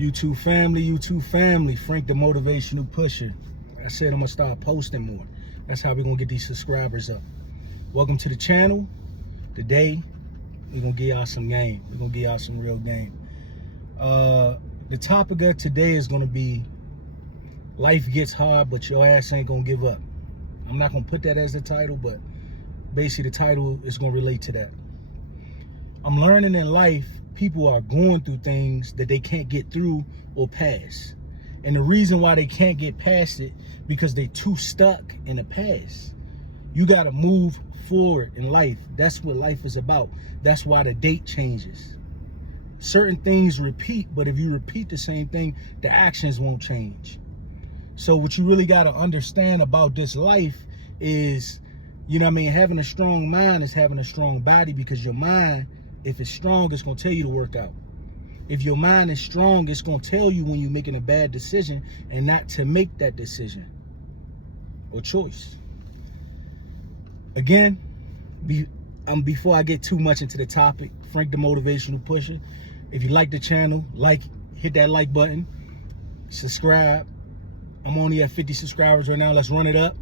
YouTube family, Frank the Motivational Pusher. I said I'm gonna start posting more. That's how we're gonna get these subscribers up. Welcome to the channel. Today, we're gonna give y'all some game. We're gonna give y'all some real game. The topic of today is gonna be life gets hard, but your ass ain't gonna give up. I'm not gonna put that as the title, but basically the title is gonna relate to that. I'm learning in life, people are going through things that they can't get through or past. And the reason why they can't get past it, because they too stuck in the past. You gotta move forward in life. That's what life is about. That's why the date changes. Certain things repeat, but if you repeat the same thing, the actions won't change. So what you really gotta understand about this life is, having a strong mind is having a strong body, because your mind, if it's strong, it's gonna tell you to work out. If your mind is strong, it's gonna tell you when you're making a bad decision and not to make that decision or choice. Again, before I get too much into the topic, Frank the Motivational Pusher, if you like the channel, hit that like button, subscribe. I'm only at 50 subscribers right now. Let's run it up.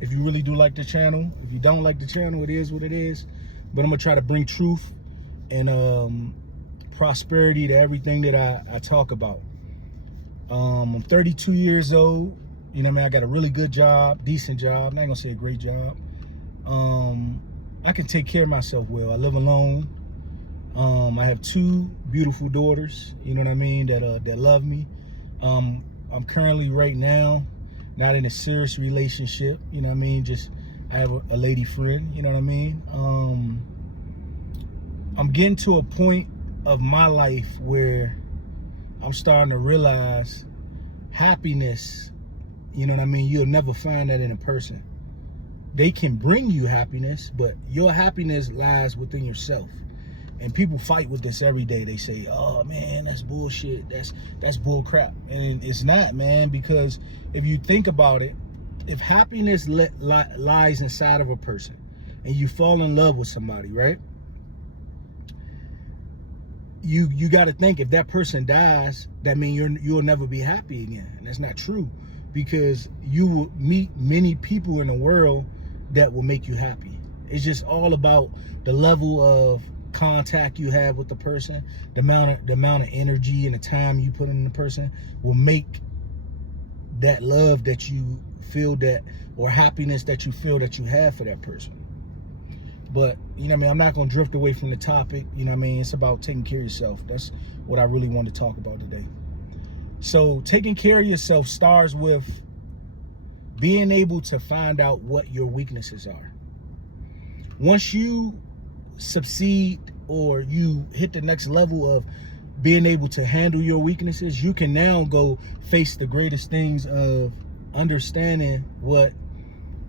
If you really do like the channel. If you don't like the channel, it is what it is. But I'm gonna try to bring truth and prosperity to everything that I talk about. I'm 32 years old. I got a really good job, decent job. I'm not gonna say a great job. I can take care of myself well. I live alone. I have two beautiful daughters, that love me. I'm currently right now not in a serious relationship, just I have a lady friend, I'm getting to a point of my life where I'm starting to realize happiness, you'll never find that in a person. They can bring you happiness, but your happiness lies within yourself. And people fight with this every day. They say, oh man, that's bullshit. That's bull crap. And it's not, man, because if you think about it, if happiness lies inside of a person and you fall in love with somebody, right? You got to think, if that person dies, that means you'll never be happy again. And that's not true, because you will meet many people in the world that will make you happy. It's just all about the level of contact you have with the person, the amount of energy and the time you put in the person will make that love that you feel, that or happiness that you feel that you have for that person. But I'm not gonna drift away from the topic. It's about taking care of yourself. That's what I really want to talk about today. So taking care of yourself starts with being able to find out what your weaknesses are. Once you succeed or you hit the next level of being able to handle your weaknesses, you can now go face the greatest things of understanding what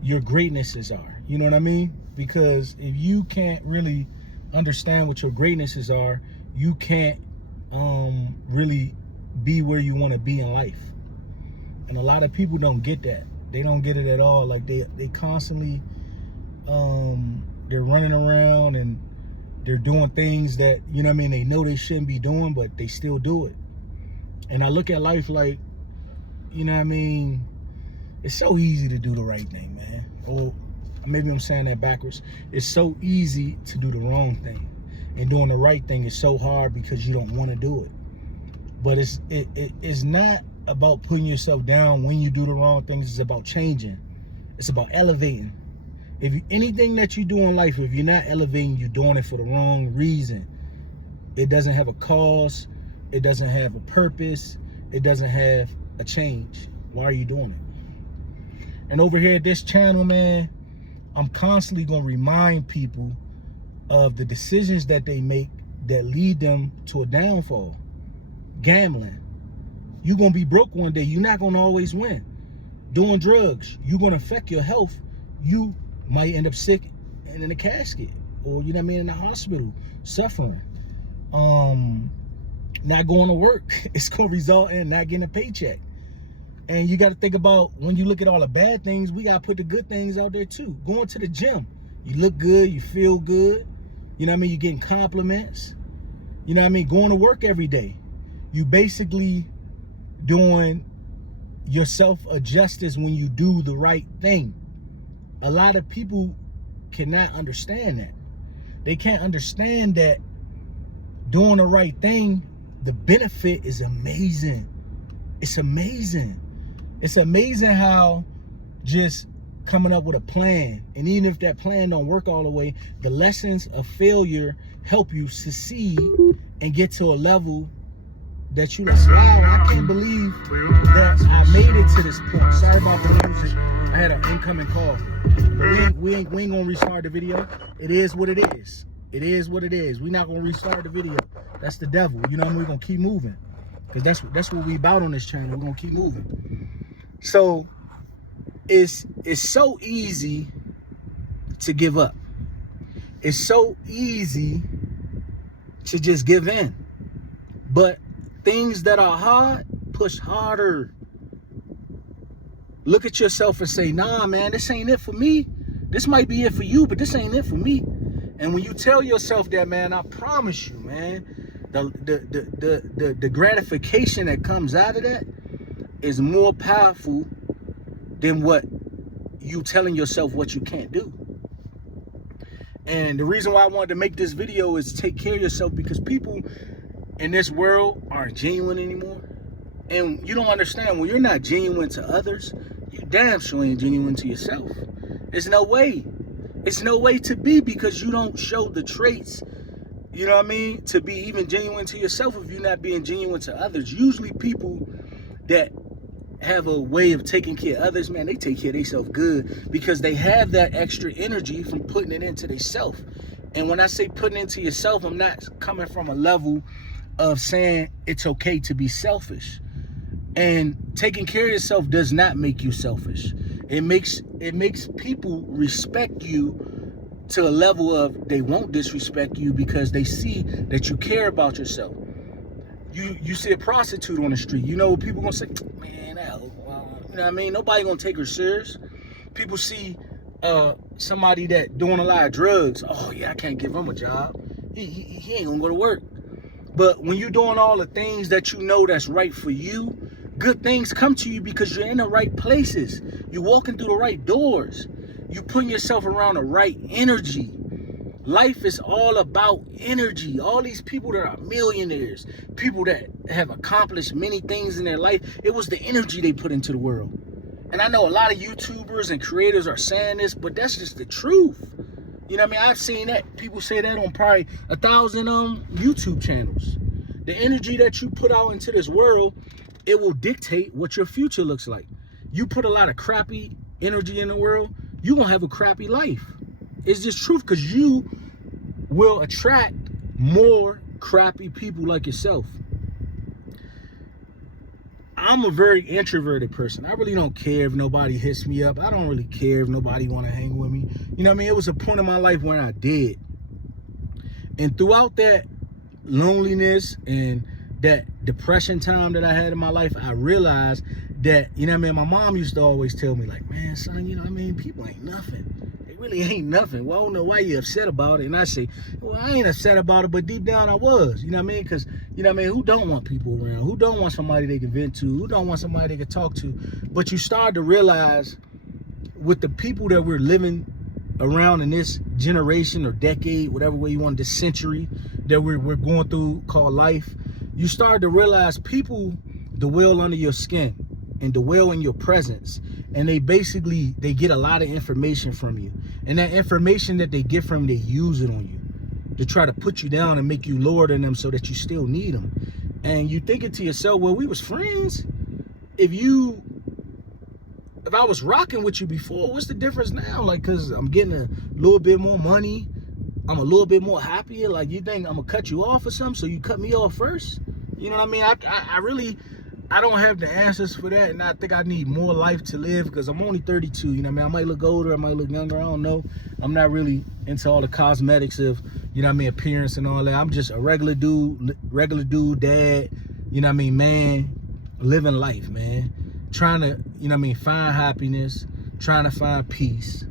your greatnesses are. You know what I mean? Because if you can't really understand what your greatnesses are, you can't really be where you want to be in life. And a lot of people don't get that. They don't get it at all. Like they constantly they're running around and they're doing things that, they know they shouldn't be doing, but they still do it. And I look at life like, it's so easy to do the right thing, man. Or maybe I'm saying that backwards. It's so easy to do the wrong thing. And doing the right thing is so hard because you don't want to do it. But it's not about putting yourself down when you do the wrong things. It's about changing. It's about elevating. Anything that you do in life, if you're not elevating, you're doing it for the wrong reason. It doesn't have a cause. It doesn't have a purpose. It doesn't have a change. Why are you doing it? And over here at this channel, man, I'm constantly going to remind people of the decisions that they make that lead them to a downfall. Gambling. You're going to be broke one day. You're not going to always win. Doing drugs. You're going to affect your health. You might end up sick and in a casket, or in the hospital suffering. Not going to work, it's going to result in not getting a paycheck. And you got to think about, when you look at all the bad things, we got to put the good things out there too. Going to the gym, you look good, you feel good, you're getting compliments. Going to work every day, You basically doing yourself a justice when you do the right thing. A lot of people cannot understand that. They can't understand that doing the right thing, the benefit is amazing. It's amazing. It's amazing how just coming up with a plan, and even if that plan don't work all the way, the lessons of failure help you succeed and get to a level that you like, wow, I can't believe that I made it to this point. Sorry about the music. I had an incoming call. But we ain't gonna restart the video. It is what it is. It is what it is. We're not gonna restart the video. That's the devil. You know what I mean? We're gonna keep moving. Because that's what we about on this channel. We're gonna keep moving. So it's so easy to give up. It's so easy to just give in. But things that are hard, push harder. Look at yourself and say, nah, man, this ain't it for me. This might be it for you, but this ain't it for me. And when you tell yourself that, man, I promise you, man, the gratification that comes out of that is more powerful than what you telling yourself what you can't do. And the reason why I wanted to make this video is to take care of yourself, because people in this world aren't genuine anymore. And you don't understand, when you're not genuine to others, you damn sure ain't genuine to yourself. There's no way. It's no way to be, because you don't show the traits, you know what I mean, to be even genuine to yourself if you're not being genuine to others. Usually people that have a way of taking care of others, man, they take care of themselves good, because they have that extra energy from putting it into themselves. And when I say putting it into yourself, I'm not coming from a level of saying it's okay to be selfish. And taking care of yourself does not make you selfish. It makes people respect you to a level of they won't disrespect you because they see that you care about yourself. You see a prostitute on the street, you know, people gonna say, man, that, you know what I mean? Nobody gonna take her serious. People see somebody that doing a lot of drugs. Oh yeah, I can't give him a job. He ain't gonna go to work. But when you're doing all the things that you know that's right for you, good things come to you because you're in the right places. You're walking through the right doors. You're putting yourself around the right energy. Life is all about energy. All these people that are millionaires, people that have accomplished many things in their life, it was the energy they put into the world. And I know a lot of YouTubers and creators are saying this, but that's just the truth. You know what I mean? I've seen that. People say that on probably 1,000 YouTube channels. The energy that you put out into this world, it will dictate what your future looks like. You put a lot of crappy energy in the world, you're going to have a crappy life. It's just truth, because you will attract more crappy people like yourself. I'm a very introverted person. I really don't care if nobody hits me up. I don't really care if nobody want to hang with me. You know what I mean? It was a point in my life when I did. And throughout that loneliness and that depression time that I had in my life, I realized that, you know what I mean, my mom used to always tell me, like, man, son, you know what I mean, people ain't nothing. They really ain't nothing. Well, I don't know why you're upset about it. And I say, well, I ain't upset about it, but deep down I was, you know what I mean? Because, you know what I mean, who don't want people around? Who don't want somebody they can vent to? Who don't want somebody they can talk to? But you start to realize with the people that we're living around in this generation or decade, whatever way you want, this century that we're going through called life, you start to realize people dwell under your skin and dwell in your presence, and they get a lot of information from you, and that information that they get from you, they use it on you to try to put you down and make you lower than them so that you still need them. And you thinking to yourself, well, we was friends. If I was rocking with you before, what's the difference now? Like, cause I'm getting a little bit more money, I'm a little bit more happier. Like, you think I'm gonna cut you off or something, so you cut me off first? You know what I mean? I don't have the answers for that, and I think I need more life to live, because I'm only 32. You know what I mean? I might look older, I might look younger, I don't know. I'm not really into all the cosmetics of, you know what I mean, appearance and all that. I'm just a regular dude, dad, you know what I mean, man, living life, man. Trying to, you know what I mean, find happiness, trying to find peace,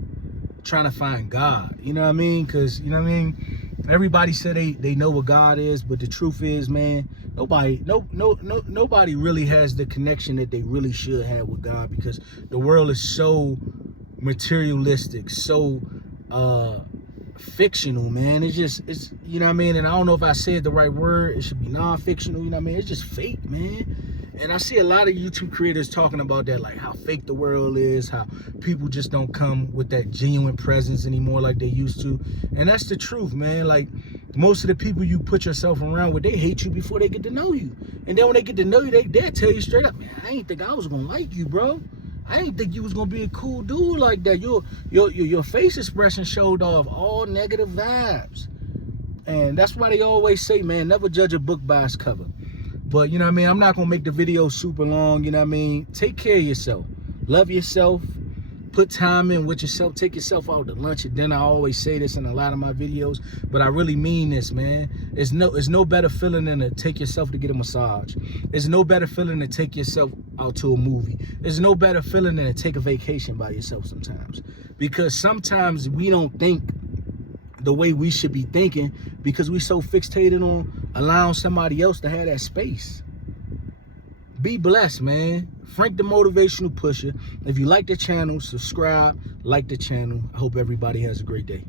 trying to find God, you know what I mean? Because, you know what I mean, everybody said they know what God is, but the truth is, man, Nobody really has the connection that they really should have with God, because the world is so materialistic, so fictional, man. It's you know what I mean? And I don't know if I said the right word. It should be non-fictional, you know what I mean? It's just fake, man. And I see a lot of YouTube creators talking about that, like how fake the world is, how people just don't come with that genuine presence anymore like they used to. And that's the truth, man. Like, most of the people you put yourself around with, they hate you before they get to know you. And then when they get to know you, they'll tell you straight up, man, I ain't think I was gonna like you, bro. I didn't think you was gonna be a cool dude like that. Your face expression showed off all negative vibes. And that's why they always say, man, never judge a book by its cover. But, you know what I mean, I'm not gonna make the video super long, you know what I mean? Take care of yourself. Love yourself. Put time in with yourself. Take yourself out to lunch and dinner. I always say this in a lot of my videos, but I really mean this, man. It's no better feeling than to take yourself to get a massage. It's no better feeling to take yourself out to a movie. There's no better feeling than to take a vacation by yourself sometimes. Because sometimes we don't think the way we should be thinking because we so fixated on allowing somebody else to have that space. Be blessed, man. Frank the Motivational Pusher. If you like the channel, subscribe, like the channel. I hope everybody has a great day.